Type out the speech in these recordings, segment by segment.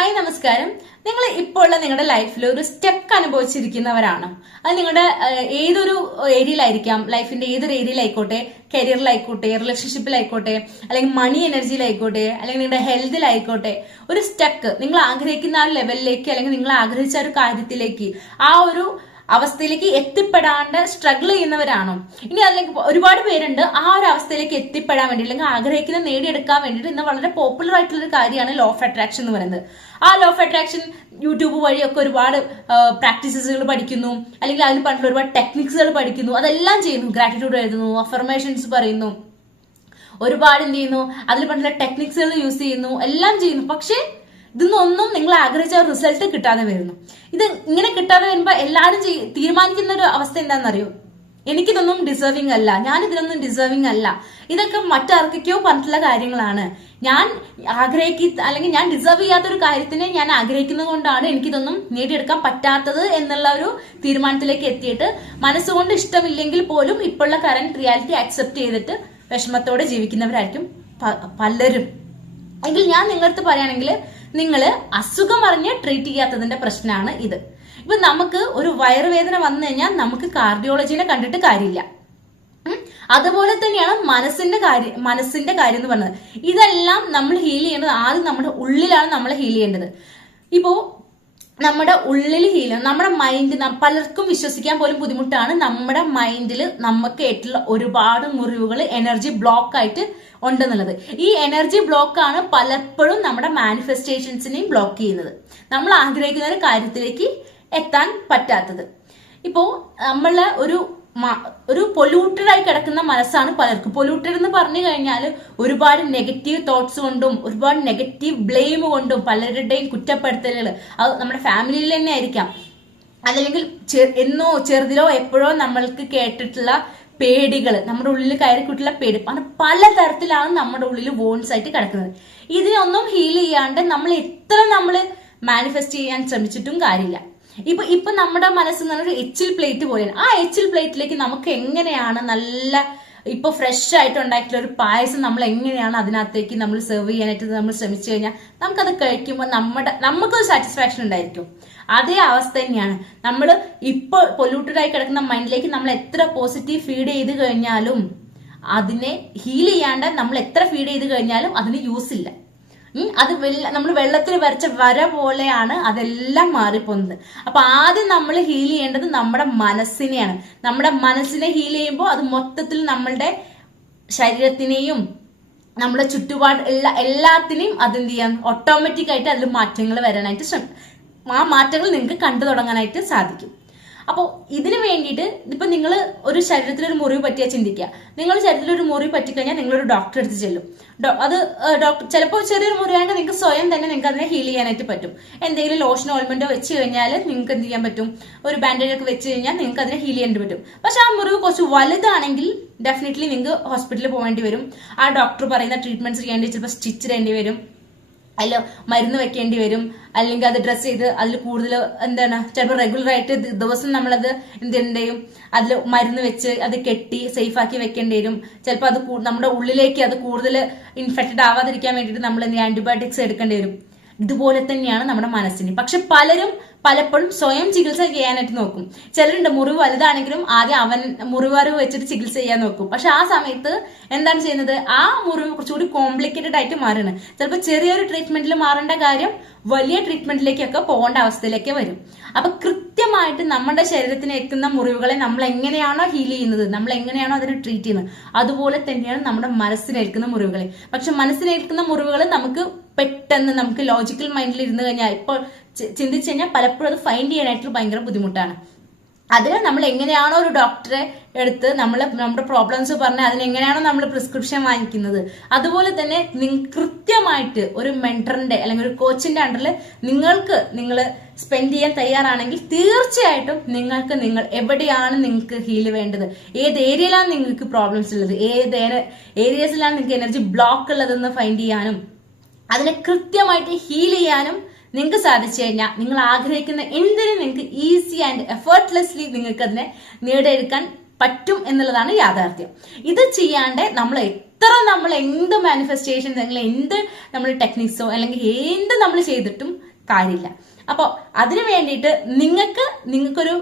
Hi നമസ്കാരം. നിങ്ങൾ ഇപ്പോൾ ഉള്ള നിങ്ങളുടെ ലൈഫിൽ ഒരു സ്റ്റക്ക് അനുഭവിച്ചിരിക്കുന്നവരാണ്. അത് നിങ്ങളുടെ ഏതൊരു ഏരിയയിലായിരിക്കാം, ലൈഫിന്റെ ഏതൊരു ഏരിയയിലായിക്കോട്ടെ, കരിയറിലായിക്കോട്ടെ, റിലേഷൻഷിപ്പിലായിക്കോട്ടെ, അല്ലെങ്കിൽ മണി എനർജിയിലായിക്കോട്ടെ, അല്ലെങ്കിൽ നിങ്ങളുടെ ഹെൽത്തിലായിക്കോട്ടെ, ഒരു സ്റ്റക്ക് നിങ്ങൾ ആഗ്രഹിക്കുന്ന ആ ലെവലിലേക്ക് അല്ലെങ്കിൽ നിങ്ങൾ ആഗ്രഹിച്ച ഒരു കാര്യത്തിലേക്ക് ആ ഒരു അവസ്ഥയിലേക്ക് എത്തിപ്പെടാണ്ട് സ്ട്രഗിൾ ചെയ്യുന്നവരാണോ? ഇനി അല്ലെങ്കിൽ ഒരുപാട് പേരുണ്ട് ആ ഒരു അവസ്ഥയിലേക്ക് എത്തിപ്പെടാൻ വേണ്ടി അല്ലെങ്കിൽ ആഗ്രഹിക്കുന്ന നേടിയെടുക്കാൻ വേണ്ടിയിട്ട് ഇന്ന് വളരെ പോപ്പുലർ ആയിട്ടുള്ള ഒരു കാര്യമാണ് ലോ ഓഫ് അട്രാക്ഷൻ എന്ന് പറയുന്നത്. ആ ലോ ഓഫ് അട്രാക്ഷൻ യൂട്യൂബ് വഴിയൊക്കെ ഒരുപാട് പ്രാക്ടീസസുകൾ പഠിക്കുന്നു, അല്ലെങ്കിൽ അതിൽ പറഞ്ഞിട്ടുള്ള ഒരുപാട് ടെക്നിക്സുകൾ പഠിക്കുന്നു, അതെല്ലാം ചെയ്യുന്നു. ഗ്രാറ്റിറ്റ്യൂഡ് എഴുതുന്നു, അഫർമേഷൻസ് പറയുന്നു, ഒരുപാട് എന്ത് ചെയ്യുന്നു, അതിൽ പറഞ്ഞിട്ടുള്ള ടെക്നിക്സുകൾ യൂസ് ചെയ്യുന്നു, എല്ലാം ചെയ്യുന്നു. പക്ഷേ ഇതൊന്നും നിങ്ങൾ ആഗ്രഹിച്ച റിസൾട്ട് കിട്ടാതെ വരുന്നു. ഇത് ഇങ്ങനെ കിട്ടാതെ വരുമ്പോ എല്ലാവരും തീരുമാനിക്കുന്ന ഒരു അവസ്ഥ എന്താണെന്നറിയോ? എനിക്കിതൊന്നും ഡിസേർവിംഗ് അല്ല, ഞാൻ ഇതിനൊന്നും ഡിസേർവിംഗ് അല്ല, ഇതൊക്കെ മറ്റാർക്കൊക്കെയോ പറഞ്ഞിട്ടുള്ള കാര്യങ്ങളാണ്, ഞാൻ അല്ലെങ്കിൽ ഞാൻ ഡിസേർവ് ചെയ്യാത്ത ഒരു കാര്യത്തിനെ ഞാൻ ആഗ്രഹിക്കുന്നത് കൊണ്ടാണ് എനിക്കിതൊന്നും നേടിയെടുക്കാൻ പറ്റാത്തത് എന്നുള്ള ഒരു തീരുമാനത്തിലേക്ക് എത്തിയിട്ട് മനസ്സുകൊണ്ട് ഇഷ്ടമില്ലെങ്കിൽ പോലും ഇപ്പോഴുള്ള കറന്റ് റിയാലിറ്റി അക്സെപ്റ്റ് ചെയ്തിട്ട് വിഷമത്തോടെ ജീവിക്കുന്നവരായിരിക്കും പലരും. എങ്കിൽ ഞാൻ നിങ്ങളടുത്ത് പറയുകയാണെങ്കിൽ നിങ്ങൾ അസുഖം അറിഞ്ഞ് ട്രീറ്റ് ചെയ്യാത്തതിന്റെ പ്രശ്നമാണ് ഇത്. ഇപ്പൊ നമുക്ക് ഒരു വയറുവേദന വന്നു കഴിഞ്ഞാൽ നമുക്ക് കാർഡിയോളജിനെ കണ്ടിട്ട് കാര്യമില്ല. അതുപോലെ തന്നെയാണ് മനസ്സിന്റെ കാര്യം എന്ന് പറഞ്ഞത്. ഇതെല്ലാം നമ്മൾ ഹീൽ ചെയ്യേണ്ടത് ആദ്യം നമ്മുടെ ഉള്ളിലാണ് നമ്മൾ ഹീൽ ചെയ്യേണ്ടത്. ഇപ്പോ നമ്മുടെ ഉള്ളിൽ ഹീൽ, നമ്മുടെ മൈൻഡ്, പലർക്കും വിശ്വസിക്കാൻ പോലും ബുദ്ധിമുട്ടാണ്, നമ്മുടെ മൈൻഡിൽ നമുക്ക് ഏറ്റുള്ള ഒരുപാട് മുറിവുകൾ എനർജി ബ്ലോക്ക് ആയിട്ട് ഉണ്ടെന്നുള്ളത്. ഈ എനർജി ബ്ലോക്കാണ് പലപ്പോഴും നമ്മുടെ മാനിഫെസ്റ്റേഷൻസിനെയും ബ്ലോക്ക് ചെയ്യുന്നത്, നമ്മൾ ആഗ്രഹിക്കുന്ന ഒരു കാര്യത്തിലേക്ക് എത്താൻ പറ്റാത്തത്. ഇപ്പോ നമ്മളെ ഒരു പൊല്യൂട്ടഡ് ആയി കിടക്കുന്ന മനസ്സാണ് പലർക്കും. പൊല്യൂട്ടഡ് എന്ന് പറഞ്ഞു കഴിഞ്ഞാൽ ഒരുപാട് നെഗറ്റീവ് തോട്ട്സ് കൊണ്ടും ഒരുപാട് നെഗറ്റീവ് ബ്ലെയിം കൊണ്ടും പലരുടെയും കുറ്റപ്പെടുത്തലുകൾ, അത് നമ്മുടെ ഫാമിലിയിൽ തന്നെ ആയിരിക്കാം, അതല്ലെങ്കിൽ ചെറുതിലോ എപ്പോഴോ നമ്മൾക്ക് കേട്ടിട്ടുള്ള പേടികൾ, നമ്മുടെ ഉള്ളിൽ കയറിക്കിട്ടുള്ള പേടി, പലതരത്തിലാണ് നമ്മുടെ ഉള്ളിൽ വോൺസ് ആയിട്ട് കിടക്കുന്നത്. ഇതിനൊന്നും ഹീൽ ചെയ്യാണ്ട് നമ്മൾ എത്ര മാനിഫെസ്റ്റ് ചെയ്യാൻ ശ്രമിച്ചിട്ടും കാര്യമില്ല. ഇപ്പൊ നമ്മുടെ മനസ്സ് ഒരു എച്ചിൽ പ്ലേറ്റ് പോലെയാണ്. ആ എച്ചിൽ പ്ലേറ്റിലേക്ക് നമുക്ക് എങ്ങനെയാണ് നല്ല ഇപ്പൊ ഫ്രഷ് ആയിട്ട് ഉണ്ടാക്കിയിട്ടുള്ള ഒരു പായസം നമ്മൾ എങ്ങനെയാണ് അതിനകത്തേക്ക് നമ്മൾ സെർവ് ചെയ്യാനായിട്ട് നമ്മൾ ശ്രമിച്ചു കഴിഞ്ഞാൽ നമുക്കത് കഴിക്കുമ്പോൾ നമുക്കൊരു സാറ്റിസ്ഫാക്ഷൻ ഉണ്ടായിരിക്കും. അതേ അവസ്ഥ തന്നെയാണ് നമ്മൾ ഇപ്പൊ പൊല്യൂട്ടഡ് ആയി കിടക്കുന്ന മൈൻഡിലേക്ക് നമ്മൾ എത്ര പോസിറ്റീവ് ഫീഡ് ചെയ്ത് കഴിഞ്ഞാലും, അതിനെ ഹീൽ ചെയ്യാണ്ട് നമ്മൾ എത്ര ഫീഡ് ചെയ്ത് കഴിഞ്ഞാലും അതിന് യൂസ് ഇല്ല. അത് നമ്മൾ വെള്ളത്തിൽ വരച്ച വര പോലെയാണ് അതെല്ലാം മാറിപ്പോകുന്നത്. അപ്പൊ ആദ്യം നമ്മൾ ഹീൽ ചെയ്യേണ്ടത് നമ്മുടെ മനസ്സിനെയാണ്. നമ്മുടെ മനസ്സിനെ ഹീൽ ചെയ്യുമ്പോൾ അത് മൊത്തത്തിൽ നമ്മളുടെ ശരീരത്തിനെയും നമ്മുടെ ചുറ്റുപാട് എല്ലാത്തിനെയും അതെന്ത് ചെയ്യാൻ ഓട്ടോമാറ്റിക് ആയിട്ട് അതിൽ മാറ്റങ്ങൾ വരാനായിട്ട് ആ മാറ്റങ്ങൾ നിങ്ങൾക്ക് കണ്ടു തുടങ്ങാനായിട്ട് സാധിക്കും. അപ്പോൾ ഇതിനു വേണ്ടിയിട്ട് ഇപ്പൊ നിങ്ങൾ ഒരു ശരീരത്തിലൊരു മുറിവ് പറ്റിയാൽ ചിന്തിക്കുക. നിങ്ങൾ ശരീരത്തിലൊരു മുറിവ് പറ്റിക്കഴിഞ്ഞാൽ നിങ്ങളൊരു ഡോക്ടറെ അടുത്ത് ചെല്ലും. അത് ഡോക്ടർ ചിലപ്പോൾ ചെറിയൊരു മുറിവാണെങ്കിൽ നിങ്ങൾക്ക് സ്വയം തന്നെ നിങ്ങൾക്ക് അതിനെ ഹീൽ ചെയ്യാനായിട്ട് പറ്റും. എന്തെങ്കിലും ലോഷൻ ഓയിൽമെന്റോ വെച്ച് കഴിഞ്ഞാൽ നിങ്ങൾക്ക് എന്ത് ചെയ്യാൻ പറ്റും, ഒരു ബാൻഡേജ് ഒക്കെ വെച്ച് കഴിഞ്ഞാൽ നിങ്ങൾക്ക് അതിനെ ഹീൽ ചെയ്യാൻ പറ്റും. പക്ഷെ ആ മുറിവ് കുറച്ച് വലുതാണെങ്കിൽ ഡെഫിനറ്റ്ലി നിങ്ങൾക്ക് ഹോസ്പിറ്റലിൽ പോകേണ്ടി വരും. ആ ഡോക്ടർ പറയുന്ന ട്രീറ്റ്മെന്റ്സ് ചെയ്യേണ്ടി, ചിലപ്പോൾ സ്റ്റിച്ച് ചെയ്യേണ്ടി വരും, അതിൽ മരുന്ന് വെക്കേണ്ടി വരും, അല്ലെങ്കിൽ അത് ഡ്രസ് ചെയ്ത് അതിൽ കൂടുതൽ ചിലപ്പോൾ റെഗുലർ ആയിട്ട് ദിവസം നമ്മളത് എന്തെയും അതിൽ മരുന്ന് വെച്ച് അത് കെട്ടി സേഫ് ആക്കി വെക്കേണ്ടി വരും. ചിലപ്പോൾ അത് നമ്മുടെ ഉള്ളിലേക്ക് അത് കൂടുതൽ ഇൻഫെക്റ്റഡ് ആവാതിരിക്കാൻ വേണ്ടിയിട്ട് നമ്മൾ ആന്റിബയോട്ടിക്സ് എടുക്കേണ്ടി വരും. ഇതുപോലെ തന്നെയാണ് നമ്മുടെ മനസ്സിന്. പക്ഷെ പലപ്പോഴും സ്വയം ചികിത്സ ചെയ്യാനായിട്ട് നോക്കും. ചിലരുണ്ട് മുറിവ് വലുതാണെങ്കിലും ആദ്യം മുറിവ് വെച്ചിട്ട് ചികിത്സ ചെയ്യാൻ നോക്കും. പക്ഷെ ആ സമയത്ത് എന്താണ് ചെയ്യുന്നത്, ആ മുറിവ് കുറച്ചുകൂടി കോംപ്ലിക്കേറ്റഡ് ആയിട്ട് മാറുകയാണ്. ചിലപ്പോൾ ചെറിയൊരു ട്രീറ്റ്മെന്റിൽ മാറേണ്ട കാര്യം വലിയ ട്രീറ്റ്മെന്റിലേക്കൊക്കെ പോകേണ്ട അവസ്ഥയിലേക്ക് വരും. അപ്പൊ കൃത്യമായിട്ട് നമ്മുടെ ശരീരത്തിന് ഏൽക്കുന്ന മുറിവുകളെ നമ്മൾ എങ്ങനെയാണോ ഹീൽ ചെയ്യുന്നത്, നമ്മൾ എങ്ങനെയാണോ അതിനെ ട്രീറ്റ് ചെയ്യുന്നത്, അതുപോലെ തന്നെയാണ് നമ്മുടെ മനസ്സിനേൽക്കുന്ന മുറിവുകളെ. പക്ഷെ മനസ്സിനേൽക്കുന്ന മുറിവുകൾ നമുക്ക് പെട്ടെന്ന് നമുക്ക് ലോജിക്കൽ മൈൻഡിൽ ഇരുന്ന് കഴിഞ്ഞാൽ ഇപ്പോൾ ചിന്തിച്ചു കഴിഞ്ഞാൽ പലപ്പോഴും അത് ഫൈൻഡ് ചെയ്യാനായിട്ട് ഭയങ്കര ബുദ്ധിമുട്ടാണ്. അതിന് നമ്മൾ എങ്ങനെയാണോ ഒരു ഡോക്ടറെ എടുത്ത് നമ്മുടെ പ്രോബ്ലംസ് പറഞ്ഞാൽ അതിനെങ്ങനെയാണോ നമ്മൾ പ്രിസ്ക്രിപ്ഷൻ വാങ്ങിക്കുന്നത്, അതുപോലെ തന്നെ കൃത്യമായിട്ട് ഒരു മെന്ററിന്റെ അല്ലെങ്കിൽ ഒരു കോച്ചിന്റെ അണ്ടറിൽ നിങ്ങൾ സ്പെൻഡ് ചെയ്യാൻ തയ്യാറാണെങ്കിൽ തീർച്ചയായിട്ടും നിങ്ങൾ എവിടെയാണ് നിങ്ങൾക്ക് ഹീൽ വേണ്ടത്, ഏത് ഏരിയയിലാണ് നിങ്ങൾക്ക് പ്രോബ്ലംസ് ഉള്ളത്, ഏത് ഏരിയസിലാണ് നിങ്ങൾക്ക് എനർജി ബ്ലോക്ക് ഉള്ളതെന്ന് ഫൈൻഡ് ചെയ്യാനും അതിനെ കൃത്യമായിട്ട് ഹീൽ ചെയ്യാനും നിങ്ങൾക്ക് സാധിച്ചു കഴിഞ്ഞാൽ നിങ്ങൾ ആഗ്രഹിക്കുന്ന എന്തിനും നിങ്ങൾക്ക് ഈസി ആൻഡ് എഫേർട്ട്ലെസ്ലി നിങ്ങൾക്ക് അതിനെ നേടിയെടുക്കാൻ പറ്റും എന്നുള്ളതാണ് യാഥാർത്ഥ്യം. ഇത് ചെയ്യാണ്ട് നമ്മൾ എന്ത് മാനിഫെസ്റ്റേഷൻസ് അല്ലെങ്കിൽ എന്ത് നമ്മൾ ടെക്നിക്സോ അല്ലെങ്കിൽ എന്ത് നമ്മൾ ചെയ്തിട്ടും കാര്യമില്ല. അപ്പോൾ അതിനു വേണ്ടിയിട്ട് നിങ്ങൾക്കൊരു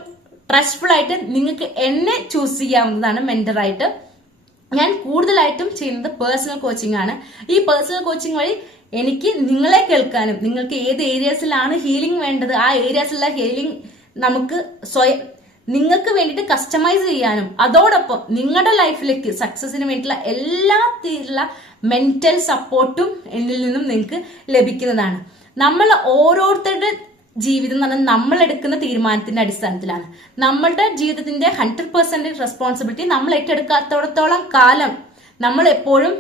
ട്രസ്റ്റ്ഫുൾ ആയിട്ട് നിങ്ങൾക്ക് എന്നെ ചൂസ് ചെയ്യാവുന്നതാണ് മെന്ററായിട്ട്. ഞാൻ കൂടുതലായിട്ടും ചെയ്യുന്നത് പേഴ്സണൽ കോച്ചിങ് ആണ്. ഈ പേഴ്സണൽ കോച്ചിങ് വഴി എനിക്ക് നിങ്ങളെ കേൾക്കാനും നിങ്ങൾക്ക് ഏത് ഏരിയാസിലാണ് ഹീലിംഗ് വേണ്ടത് ആ ഏരിയാസിലുള്ള ഹീലിംഗ് നമുക്ക് സ്വയം നിങ്ങൾക്ക് വേണ്ടിയിട്ട് കസ്റ്റമൈസ് ചെയ്യാനും അതോടൊപ്പം നിങ്ങളുടെ ലൈഫിലേക്ക് സക്സസിന് വേണ്ടിയിട്ടുള്ള എല്ലാ തീരുള്ള മെന്റൽ സപ്പോർട്ടും എന്നിൽ നിന്നും നിങ്ങൾക്ക് ലഭിക്കുന്നതാണ്. നമ്മൾ ഓരോരുത്തരുടെ ജീവിതം എന്ന് പറഞ്ഞാൽ നമ്മൾ എടുക്കുന്ന തീരുമാനത്തിന്റെ അടിസ്ഥാനത്തിലാണ്. നമ്മളുടെ ജീവിതത്തിന്റെ 100% റെസ്പോൺസിബിലിറ്റി നമ്മൾ ഏറ്റെടുക്കാത്തോടത്തോളം കാലം നമ്മൾ എപ്പോഴും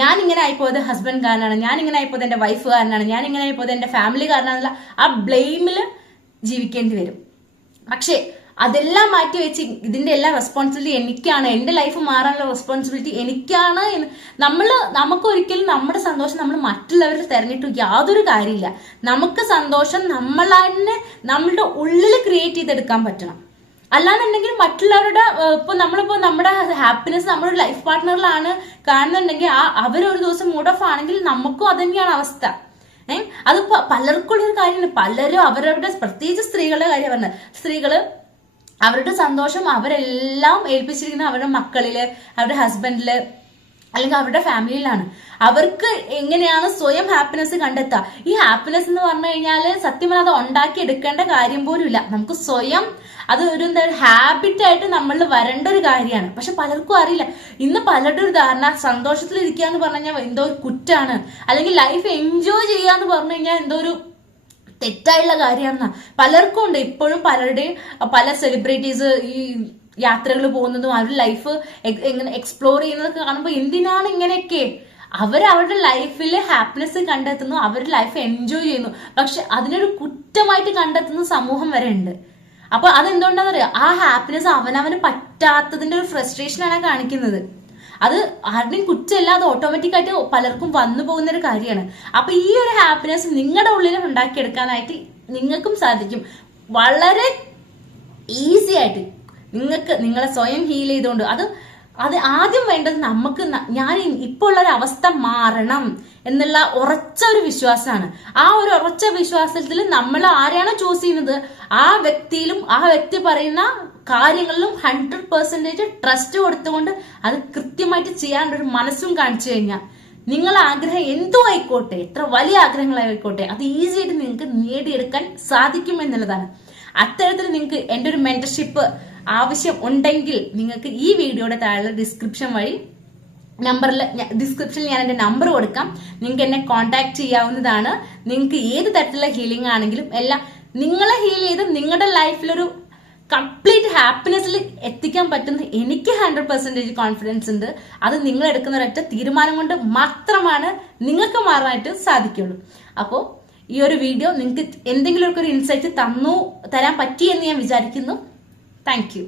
ഞാൻ ഇങ്ങനെ ആയിപ്പോയത് ഹസ്ബൻഡ് കാരനാണ്, ഞാൻ ഇങ്ങനെ ആയിപ്പോയത് എന്റെ വൈഫ് കാരനാണ്, ഞാൻ ഇങ്ങനെ ആയിപ്പോയത് എന്റെ ഫാമിലി കാരനാണെന്നുള്ള ആ ബ്ലെയിമിൽ ജീവിക്കേണ്ടി വരും. പക്ഷേ അതെല്ലാം മാറ്റി വെച്ച് ഇതിന്റെ എല്ലാ റെസ്പോൺസിബിലിറ്റി എനിക്കാണ്, എന്റെ ലൈഫ് മാറാനുള്ള റെസ്പോൺസിബിലിറ്റി എനിക്കാണ്. നമുക്കൊരിക്കലും നമ്മുടെ സന്തോഷം നമ്മൾ മറ്റുള്ളവരിൽ തെരഞ്ഞിട്ട് യാതൊരു കാര്യമില്ല. നമുക്ക് സന്തോഷം നമ്മൾ തന്നെ നമ്മളുടെ ഉള്ളിൽ ക്രിയേറ്റ് ചെയ്തെടുക്കാൻ പറ്റണം. അല്ലാന്നുണ്ടെങ്കിൽ മറ്റുള്ളവരുടെ നമ്മളിപ്പോ നമ്മുടെ ഹാപ്പിനെസ് നമ്മുടെ ലൈഫ് പാർട്ട്ണറിലാണ് കാണുന്നുണ്ടെങ്കിൽ അവരൊരു ദിവസം മൂഡ് ഓഫ് ആണെങ്കിൽ നമുക്കും അത് തന്നെയാണ് അവസ്ഥ. അത് പലർക്കുള്ളൊരു കാര്യമാണ്. പലരും അവരവരുടെ പ്രത്യേകിച്ച് സ്ത്രീകളുടെ കാര്യം പറഞ്ഞത്, സ്ത്രീകള് അവരുടെ സന്തോഷം അവരെല്ലാം ഏൽപ്പിച്ചിരിക്കുന്ന അവരുടെ മക്കളില്, അവരുടെ ഹസ്ബൻഡില്, അല്ലെങ്കിൽ അവരുടെ ഫാമിലിയിലാണ്. അവർക്ക് എങ്ങനെയാണ് സ്വയം ഹാപ്പിനെസ് കണ്ടെത്തുക? ഈ ഹാപ്പിനെസ് എന്ന് പറഞ്ഞു കഴിഞ്ഞാല് സത്യം പറഞ്ഞാൽ അത് ഉണ്ടാക്കി എടുക്കേണ്ട കാര്യം പോലും ഇല്ല. നമുക്ക് സ്വയം അത് ഒരു ഹാബിറ്റ് ആയിട്ട് നമ്മളിൽ വരേണ്ട ഒരു കാര്യമാണ്. പക്ഷെ പലർക്കും അറിയില്ല. ഇന്ന് പലരുടെ ഒരു ധാരണ സന്തോഷത്തിൽ ഇരിക്കുക എന്ന് പറഞ്ഞു കഴിഞ്ഞാൽ എന്തോ ഒരു കുറ്റാണ്, അല്ലെങ്കിൽ ലൈഫ് എൻജോയ് ചെയ്യുക എന്ന് പറഞ്ഞു കഴിഞ്ഞാൽ എന്തോ ഒരു തെറ്റായുള്ള കാര്യമാണെന്നാ പലർക്കും ഉണ്ട്. ഇപ്പോഴും പല സെലിബ്രിറ്റീസ് ഈ യാത്രകൾ പോകുന്നതും അവരുടെ ലൈഫ് എങ്ങനെ എക്സ്പ്ലോർ ചെയ്യുന്നതൊക്കെ കാണുമ്പോൾ എന്തിനാണ് ഇങ്ങനെയൊക്കെ? അവരുടെ ലൈഫിൽ ഹാപ്പിനെസ് കണ്ടെത്തുന്നു, അവരുടെ ലൈഫ് എൻജോയ് ചെയ്യുന്നു. പക്ഷെ അതിനൊരു കുറ്റമായിട്ട് കണ്ടെത്തുന്ന സമൂഹം വരെ ഉണ്ട്. അപ്പൊ അതെന്തുകൊണ്ടാന്ന് അറിയാം? ആ ഹാപ്പിനെസ് അവനവന് പറ്റാത്തതിന്റെ ഒരു ഫ്രസ്ട്രേഷനാണ് കാണിക്കുന്നത്. അത് ആരുടെയും കുറ്റമല്ല, അത് ഓട്ടോമാറ്റിക് ആയിട്ട് പലർക്കും വന്നു പോകുന്ന ഒരു കാര്യമാണ്. അപ്പൊ ഈ ഒരു ഹാപ്പിനെസ് നിങ്ങളുടെ ഉള്ളിൽ ഉണ്ടാക്കിയെടുക്കാനായിട്ട് നിങ്ങൾക്കും സാധിക്കും. വളരെ ഈസി ആയിട്ട് നിങ്ങൾക്ക് നിങ്ങളെ സ്വയം ഹീൽ ചെയ്തുകൊണ്ട് അത് ആദ്യം വേണ്ടത് നമുക്ക് ഞാൻ ഇപ്പോൾ ഉള്ള ഒരു അവസ്ഥ മാറണം എന്നുള്ള ഉറച്ച ഒരു വിശ്വാസമാണ്. ആ ഒരു ഉറച്ച വിശ്വാസത്തിൽ നമ്മൾ ആരെയാണോ ചൂസ് ചെയ്യുന്നത് ആ വ്യക്തിയിലും ആ വ്യക്തി പറയുന്ന കാര്യങ്ങളിലും 100% ട്രസ്റ്റ് കൊടുത്തുകൊണ്ട് അത് കൃത്യമായിട്ട് ചെയ്യാനുള്ള ഒരു മനസ്സും കാണിച്ചു കഴിഞ്ഞാൽ നിങ്ങളെ ആഗ്രഹം എന്തോ ആയിക്കോട്ടെ, എത്ര വലിയ ആഗ്രഹങ്ങളായിക്കോട്ടെ, അത് ഈസി ആയിട്ട് നിങ്ങൾക്ക് നേടിയെടുക്കാൻ സാധിക്കും എന്നുള്ളതാണ്. അത്തരത്തിൽ നിങ്ങൾക്ക് എൻ്റെ ഒരു മെന്റർഷിപ്പ് ആവശ്യം ഉണ്ടെങ്കിൽ നിങ്ങൾക്ക് ഈ വീഡിയോയുടെ താഴെ ഡിസ്ക്രിപ്ഷനിൽ ഞാൻ എൻ്റെ നമ്പർ കൊടുക്കാം. നിങ്ങൾക്ക് എന്നെ കോൺടാക്ട് ചെയ്യാവുന്നതാണ്. നിങ്ങൾക്ക് ഏത് തരത്തിലുള്ള ഹീലിംഗ് ആണെങ്കിലും എല്ലാം നിങ്ങളെ ഹീൽ ചെയ്ത് നിങ്ങളുടെ ലൈഫിലൊരു കംപ്ലീറ്റ് ഹാപ്പിനെസ്സിൽ എത്തിക്കാൻ പറ്റുന്ന എനിക്ക് 100% കോൺഫിഡൻസ് ഉണ്ട്. അത് നിങ്ങൾ എടുക്കുന്ന ഒരൊറ്റ തീരുമാനം കൊണ്ട് മാത്രമാണ് നിങ്ങൾക്ക് മാറാനായിട്ട് സാധിക്കുള്ളൂ. അപ്പോൾ ഈ ഒരു വീഡിയോ നിങ്ങൾക്ക് എന്തെങ്കിലുമൊക്കെ ഒരു ഇൻസൈറ്റ് തരാൻ പറ്റിയെന്ന് ഞാൻ വിചാരിക്കുന്നു. Thank you.